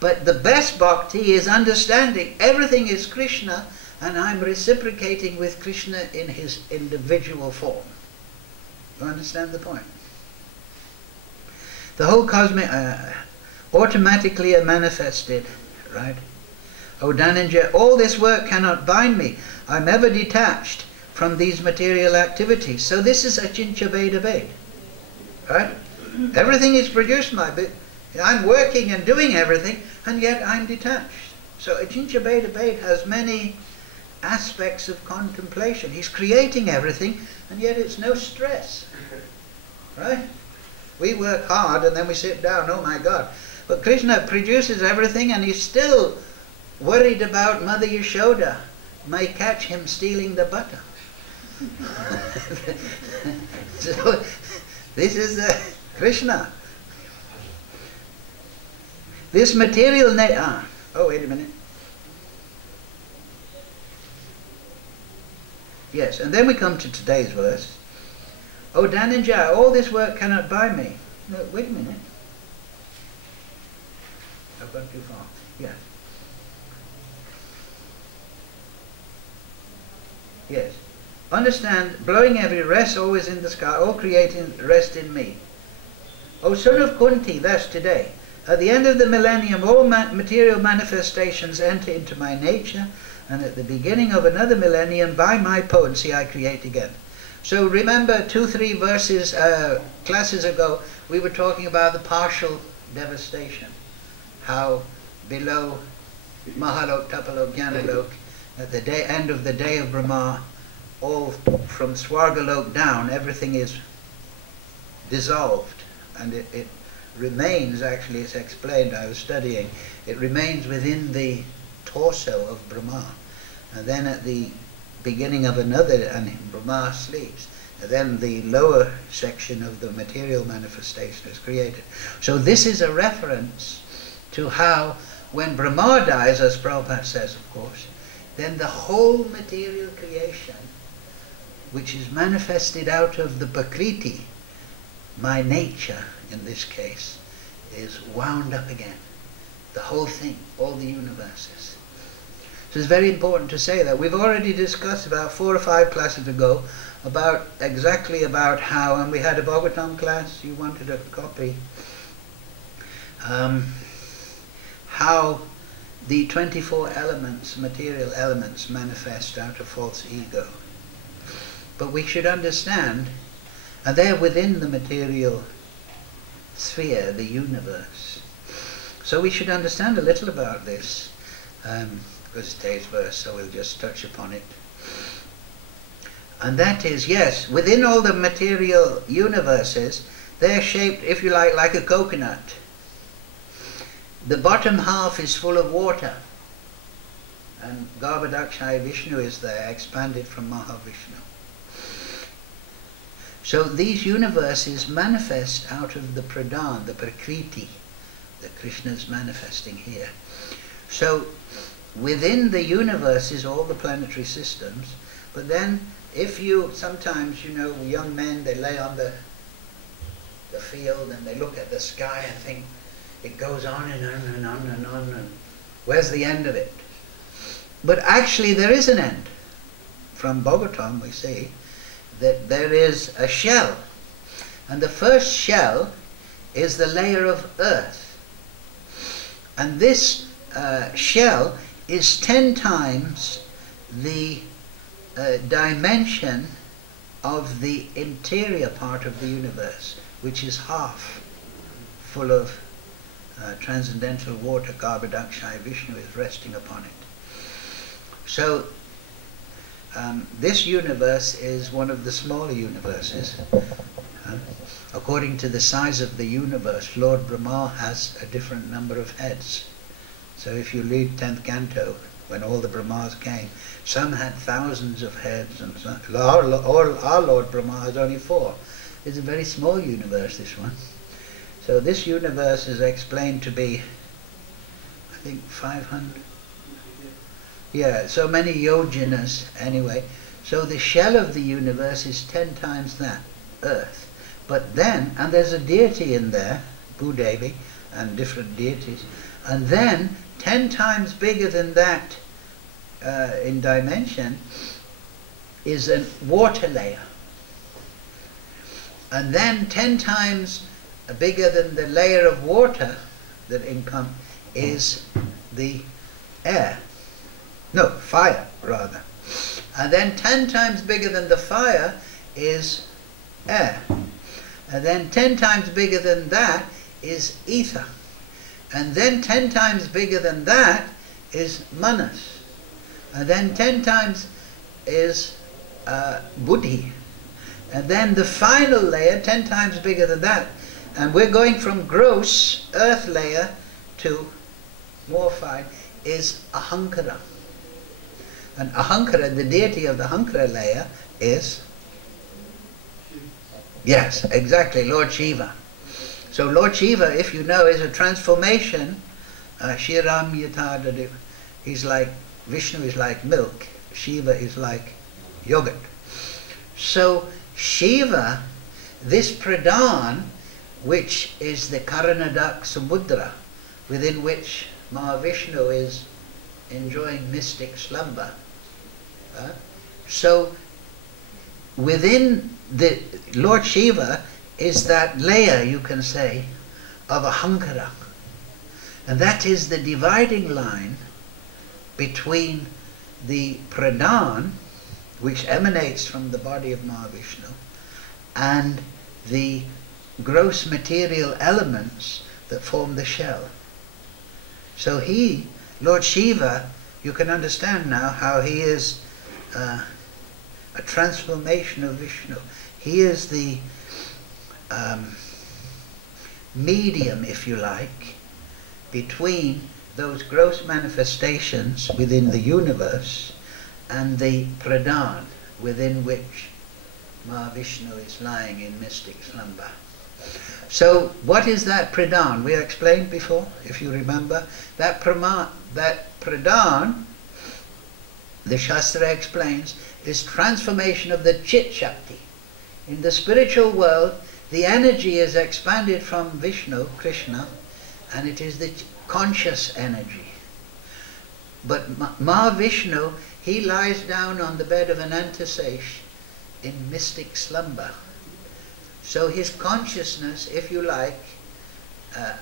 But the best bhakti is understanding everything is Krishna, and I'm reciprocating with Krishna in his individual form. You understand the point? The whole cosmic automatically manifested, right? O Dhananjaya, all this work cannot bind me. I'm ever detached from these material activities. So this is Achincha Veda Ved, right? Everything is produced by me. I'm working and doing everything, and yet I'm detached. So Achincha Veda Ved has many aspects of contemplation. He's creating everything, and yet it's no stress, right? We work hard and then we sit down, oh my God. But Krishna produces everything, and he's still worried about Mother Yashoda may catch him stealing the butter. So this is Krishna. This material oh, wait a minute. Yes, and then we come to today's verse. O Dhananjaya, all this work cannot bind me. No, wait a minute. I've gone too far. Yes. Yes. Understand, blowing every rest always in the sky, all creating rest in me. O son of Kunti, that's today. At the end of the millennium, all material manifestations enter into my nature, and at the beginning of another millennium, by my potency, I create again. So remember 2-3 verses, classes ago, we were talking about the partial devastation. How below Mahalok, Tapalok, Jnanalok, at the end of the day of Brahma, all from Swargalok down, everything is dissolved. And it remains, actually it's explained, I was studying, it remains within the torso of Brahma. And then at the beginning of another, and Brahma sleeps, and then the lower section of the material manifestation is created. So this is a reference to how when Brahma dies, as Prabhupada says of course, then the whole material creation, which is manifested out of the Prakriti, my nature in this case, is wound up again. The whole thing, all the universes. So it's very important to say that. We've already discussed about 4 or 5 classes ago about exactly about how, and we had a Bhagavatam class, you wanted a copy, how the 24 elements, material elements, manifest out of false ego. But we should understand, and they're within the material sphere, the universe. So we should understand a little about this, because today's verse, so we'll just touch upon it. And that is, yes, within all the material universes, they're shaped, if you like a coconut. The bottom half is full of water, and Garbhodakshaya Vishnu is there, expanded from Mahavishnu. So these universes manifest out of the pradhan, the prakriti, that Krishna is manifesting here. So within the universe is all the planetary systems, but then if you, sometimes, you know, young men, they lay on the field and they look at the sky and think it goes on and on and on and on, and where's the end of it? But actually there is an end. From Bhagavatam we see that there is a shell, and the first shell is the layer of earth, and this shell is 10 times the dimension of the interior part of the universe, which is half full of transcendental water. Garbhodakshaya Vishnu is resting upon it. So this universe is one of the smaller universes. According to the size of the universe, Lord Brahma has a different number of heads. So if you read 10th canto, when all the Brahmas came, some had thousands of heads, and some, our Lord Brahma has only 4. It's a very small universe, this one. So this universe is explained to be, I think, 500. Yeah, so many yojanas anyway. So the shell of the universe is 10 times that, Earth. But then, and there's a deity in there, Bhudevi, and different deities, and then 10 times bigger than that in dimension is a water layer. And then 10 times bigger than the layer of water that is the air. No, fire, rather. And then 10 times bigger than the fire is air. And then 10 times bigger than that is ether. And then 10 times bigger than that is manas. And then 10 times is buddhi. And then the final layer, 10 times bigger than that. And we're going from gross earth layer to more fine, is ahankara. And ahankara, the deity of the ahankara layer is, yes, exactly, Lord Shiva. So Lord Shiva, if you know, is a transformation. Shiram Yatadadev. He's like, Vishnu is like milk. Shiva is like yogurt. So Shiva, this pradhan, which is the Karanadak Samudra, within which Mahavishnu is enjoying mystic slumber. So within the Lord Shiva is that layer, you can say, of ahankara. And that is the dividing line between the pradhan, which emanates from the body of Mahavishnu, and the gross material elements that form the shell. So he, Lord Shiva, you can understand now how he is a transformation of Vishnu. He is the medium, if you like, between those gross manifestations within the universe and the pradhan, within which Mahavishnu is lying in mystic slumber. So what is that pradhan? We explained before, if you remember. That pradhan, the Shastra explains, is transformation of the Chit Shakti. In the spiritual world, the energy is expanded from Vishnu, Krishna, and it is the conscious energy. But Mahavishnu, he lies down on the bed of Anantasesh in mystic slumber. So his consciousness, if you like,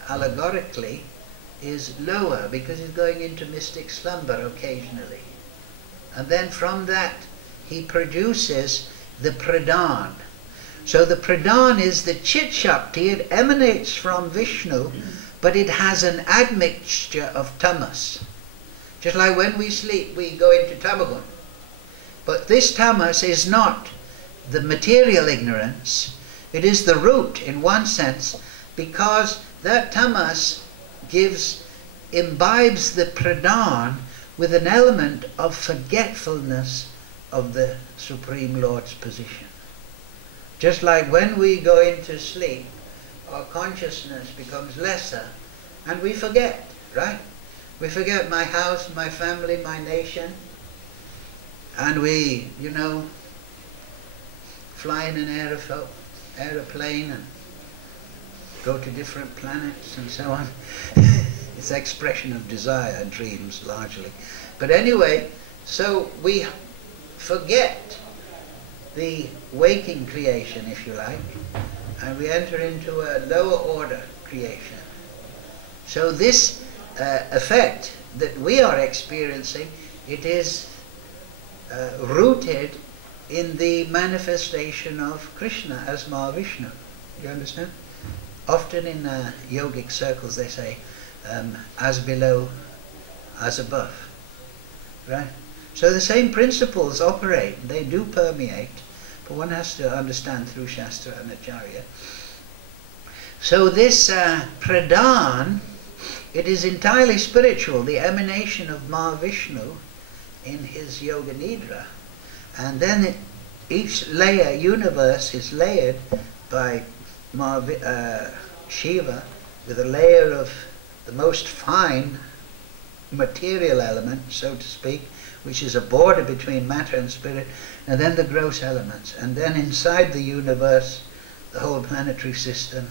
allegorically, is lower because he's going into mystic slumber occasionally. And then from that he produces the pradhan. So the pradhan is the chit shakti. It emanates from Vishnu, but it has an admixture of tamas. Just like when we sleep, we go into tamagun. But this tamas is not the material ignorance. It is the root in one sense, because that tamas imbibes the pradhan with an element of forgetfulness of the Supreme Lord's position. Just like when we go into sleep, our consciousness becomes lesser and we forget, right? We forget my house, my family, my nation, and we, fly in an aeroplane and go to different planets and so on. It's expression of desire, dreams largely. But anyway, so we forget the waking creation, if you like, and we enter into a lower order creation. So this effect that we are experiencing, it is rooted in the manifestation of Krishna as Mahavishnu. You understand? Often in yogic circles they say, as below, as above. Right? So the same principles operate, they do permeate, but one has to understand through Shastra and Acharya. So this pradhan, it is entirely spiritual, the emanation of Mahavishnu in his Yoga Nidra. And then each layer, universe, is layered by Shiva with a layer of the most fine material element, so to speak, which is a border between matter and spirit, and then the gross elements. And then inside the universe, the whole planetary system,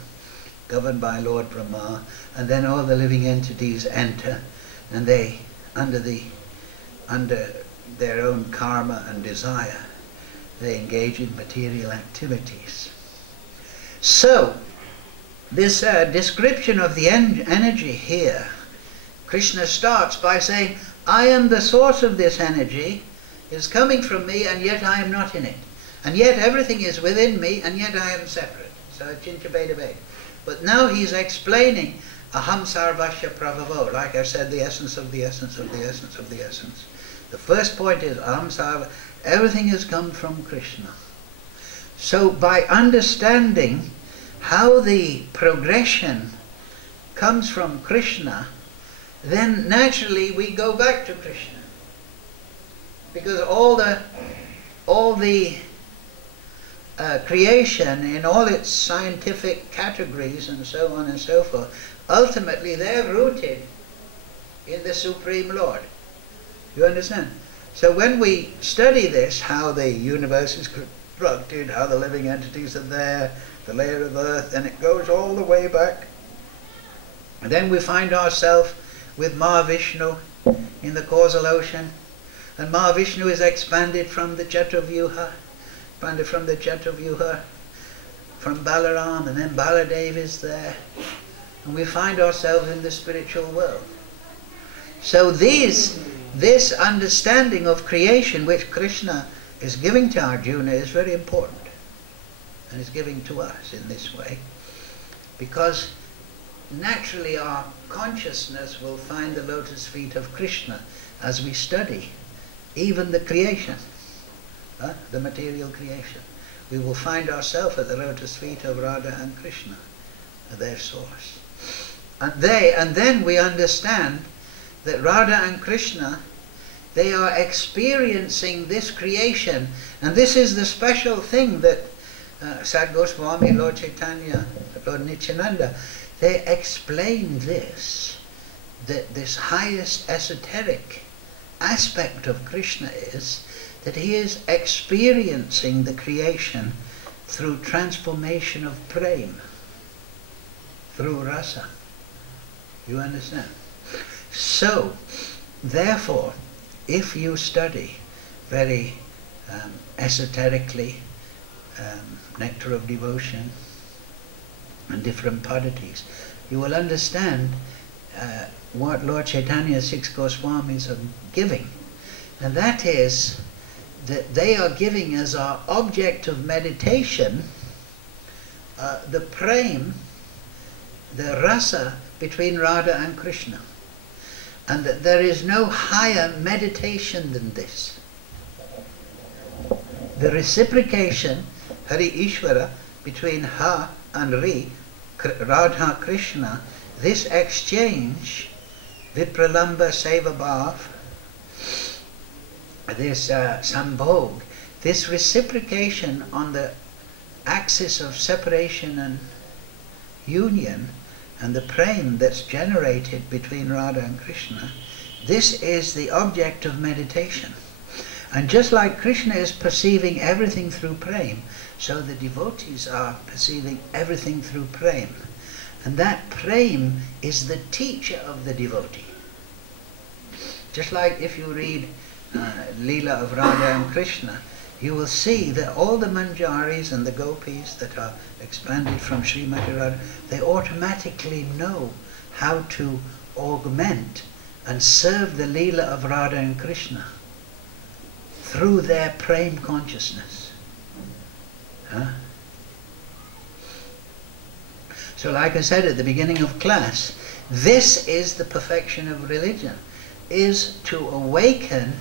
governed by Lord Brahma, and then all the living entities enter, and they, under their own karma and desire, they engage in material activities. So, this description of the energy here, Krishna starts by saying, I am the source of this energy, it's coming from me, and yet I am not in it. And yet everything is within me, and yet I am separate. So, Chincha Veda Veda. But now he's explaining Aham Sarvasya Pravavo, like I said, the essence of the essence of the essence of the essence. The first point is Aham Sarva, everything has come from Krishna. So by understanding how the progression comes from Krishna, then naturally we go back to Krishna. Because all the creation in all its scientific categories and so on and so forth, ultimately they're rooted in the Supreme Lord. You understand? So when we study this, how the universe is constructed, how the living entities are there, the layer of earth, and it goes all the way back, and then we find ourselves with Mahavishnu in the causal ocean, and Mahavishnu is expanded from the Chatuvyuha, from Balaram, and then Baladev is there, and we find ourselves in the spiritual world. So this understanding of creation which Krishna is giving to Arjuna is very important, and is giving to us in this way, because naturally our consciousness will find the lotus feet of Krishna as we study even the creation, the material creation. We will find ourselves at the lotus feet of Radha and Krishna, their source. And then we understand that Radha and Krishna, they are experiencing this creation, and this is the special thing that Sad Goswami, Lord Chaitanya, Lord Nityananda, they explain this, that this highest esoteric aspect of Krishna is that he is experiencing the creation through transformation of prema, through rasa. You understand? So, therefore, if you study very esoterically nectar of devotion and different padatis, you will understand what Lord Chaitanya's 6 Goswamis are giving. And that is that they are giving as our object of meditation the prem, the rasa between Radha and Krishna. And that there is no higher meditation than this. The reciprocation, Hari Ishvara, between Ha and Ri, Radha Krishna, this exchange, Vipralamba Seva Bhav, this Sambhog, this reciprocation on the axis of separation and union, and the prem that's generated between Radha and Krishna, this is the object of meditation. And just like Krishna is perceiving everything through prem, so the devotees are perceiving everything through prem. And that prem is the teacher of the devotee. Just like if you read Leela of Radha and Krishna, you will see that all the manjaris and the gopis that are expanded from Srimati Radha, they automatically know how to augment and serve the Leela of Radha and Krishna through their prem consciousness. Huh? So like I said at the beginning of class, this is the perfection of religion, is to awaken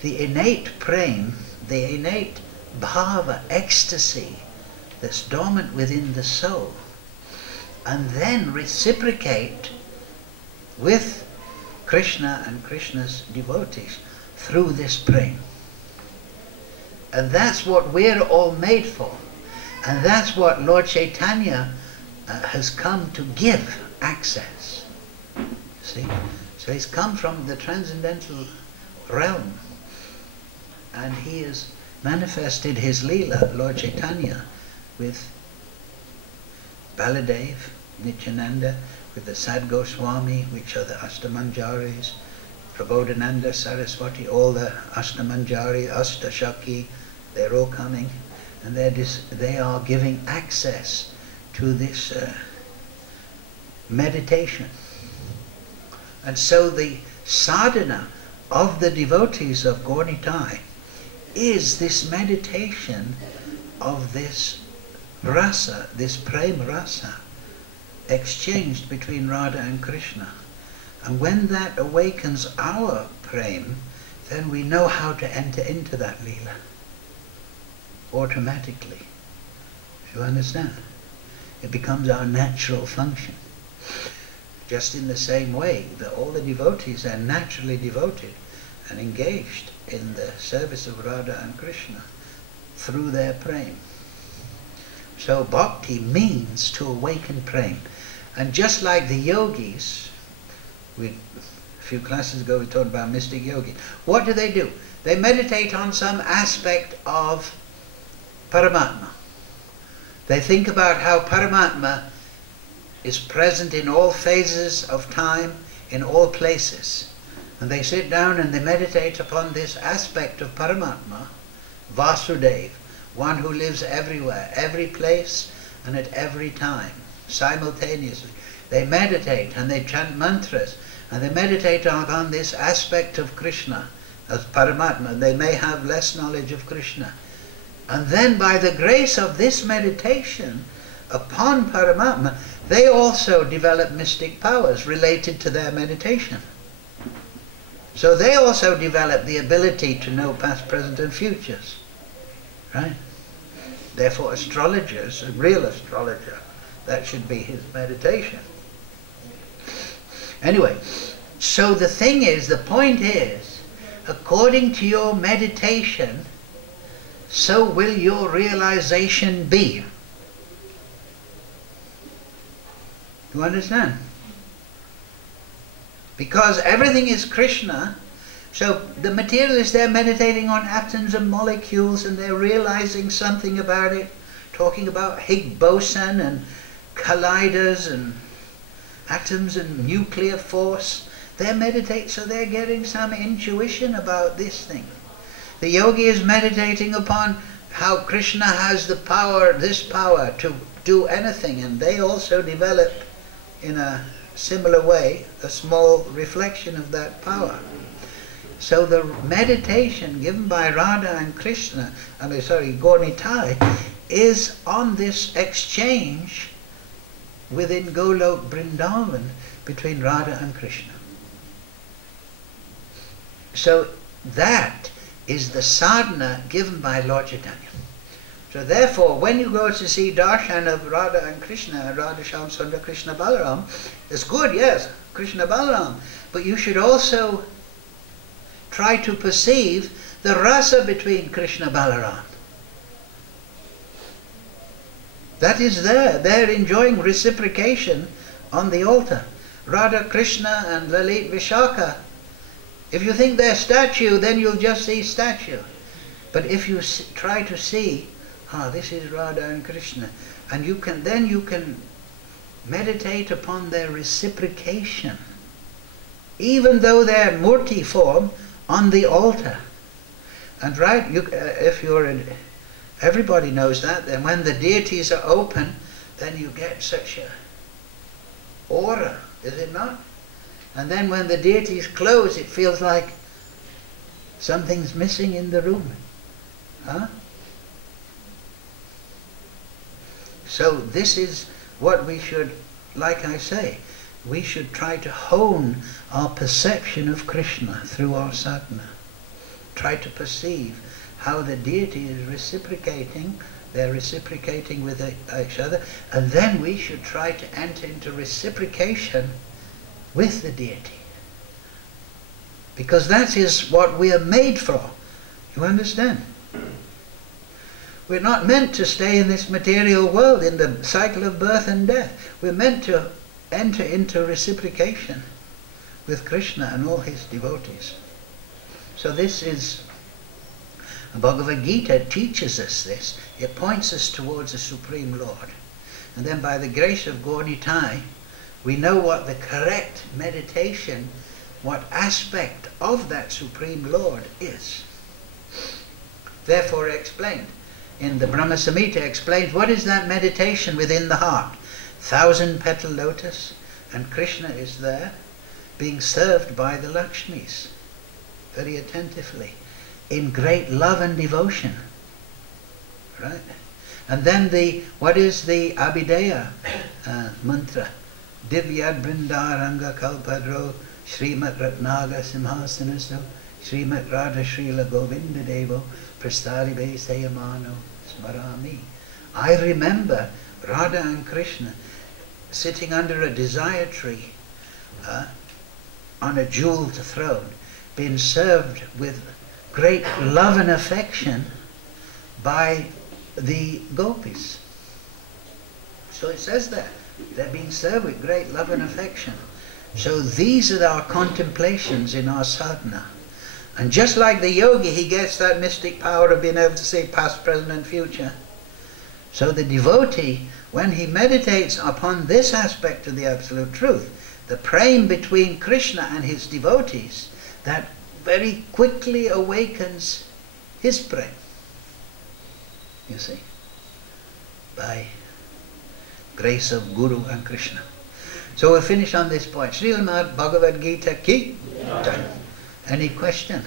the innate prem, the innate bhava, ecstasy that's dormant within the soul, and then reciprocate with Krishna and Krishna's devotees through this prem. And that's what we're all made for. And that's what Lord Chaitanya has come to give access. See? So he's come from the transcendental realm, and he has manifested his Leela, Lord Chaitanya, with Baladev, Nityananda, with the Sad Goswami, which are the Ashtamanjaris, Prabodhananda, Saraswati, all the Ashtamanjari, Astashaki, they're all coming, and they are giving access to this meditation. And so the sadhana of the devotees of Gaur-Nitai is this meditation of this rasa, this prem rasa, exchanged between Radha and Krishna. And when that awakens our prem, then we know how to enter into that Leela automatically. You understand? It becomes our natural function. Just in the same way that all the devotees are naturally devoted and engaged in the service of Radha and Krishna through their prem. So bhakti means to awaken prem. And just like the yogis, a few classes ago we talked about mystic yogis, what do? They meditate on some aspect of Paramatma. They think about how Paramatma is present in all phases of time, in all places. And they sit down and they meditate upon this aspect of Paramatma, Vasudeva, one who lives everywhere, every place and at every time, simultaneously. They meditate and they chant mantras and they meditate on this aspect of Krishna, as Paramatma. They may have less knowledge of Krishna. And then by the grace of this meditation upon Paramatma, they also develop mystic powers related to their meditation. So they also develop the ability to know past, present and futures. Right? Therefore astrologers, a real astrologer, that should be his meditation. Anyway, so the thing is, the point is, according to your meditation, so will your realization be. You understand? Because everything is Krishna, so the materialists, they're meditating on atoms and molecules and they're realizing something about it, talking about Higgs boson and colliders and atoms and nuclear force. They meditate, so they're getting some intuition about this thing. The yogi is meditating upon how Krishna has the power, this power to do anything, and they also develop in a similar way a small reflection of that power. So the meditation given by Radha and Krishna, Gaur-Nitai, is on this exchange within Golok Vrindavan between Radha and Krishna. So that is the sadhana given by Lord Chaitanya. So therefore, when you go to see darshan of Radha and Krishna, Radha Shyam Sundar Krishna Balaram, it's good, yes, Krishna Balaram, but you should also try to perceive the rasa between Krishna Balaram. That is there. They're enjoying reciprocation on the altar. Radha Krishna and Lalit Vishaka. If you think they're statue, then you'll just see statue. But if you try to see, this is Radha and Krishna, and you can meditate upon their reciprocation, even though they're murti form on the altar. And right, everybody knows that. Then when the deities are open, then you get such a aura, is it not? And then when the deities close, it feels like something's missing in the room. So this is what we should, like I say, we should try to hone our perception of Krishna through our sadhana. Try to perceive how the deity is reciprocating, they're reciprocating with each other, and then we should try to enter into reciprocation with the deity. Because that is what we are made for. You understand? We're not meant to stay in this material world, in the cycle of birth and death. We're meant to enter into reciprocation with Krishna and all his devotees. So this is, Bhagavad Gita teaches us this. It points us towards the Supreme Lord. And then by the grace of Gaur Nitai, we know what the correct meditation, what aspect of that Supreme Lord is. Therefore explained. In the Brahma Samhita explains what is that meditation within the heart. 1,000-petal lotus, and Krishna is there being served by the Lakshmis very attentively in great love and devotion. Right? And then what is the Abhideya mantra? Divyad Brindaranga Kalpadro Srimat Ratnaga Simhasanaso Srimat Radha Srila Govinda Devo Prastaribe Sayamano Smarami. I remember Radha and Krishna sitting under a desire tree on a jeweled throne, being served with great love and affection by the gopis. So it says that they're being served with great love and affection. So these are our contemplations in our sadhana. And just like the yogi, he gets that mystic power of being able to see past, present and future. So the devotee, when he meditates upon this aspect of the Absolute Truth, the praying between Krishna and his devotees, that very quickly awakens his praying. You see, by grace of Guru and Krishna. So we'll finish on this point. Srimad Bhagavad Gita ki. Any question?